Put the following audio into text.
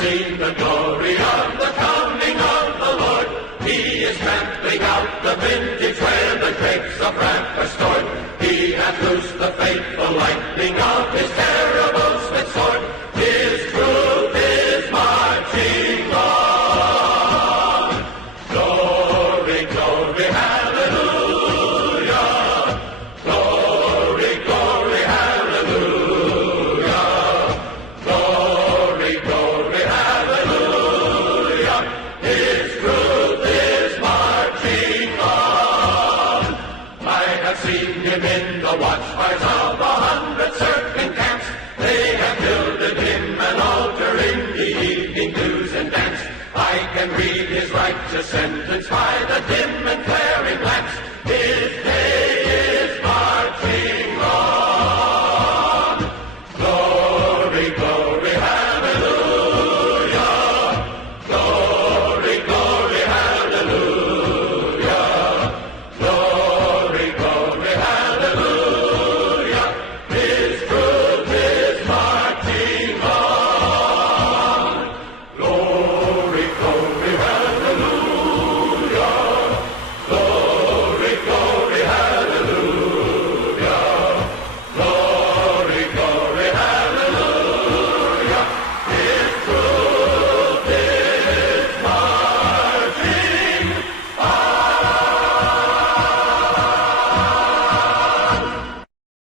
seen the glory of the coming of the Lord. He is trampling out the vintage where the grapes of wrath are stored. He hath loosed the fateful lightning of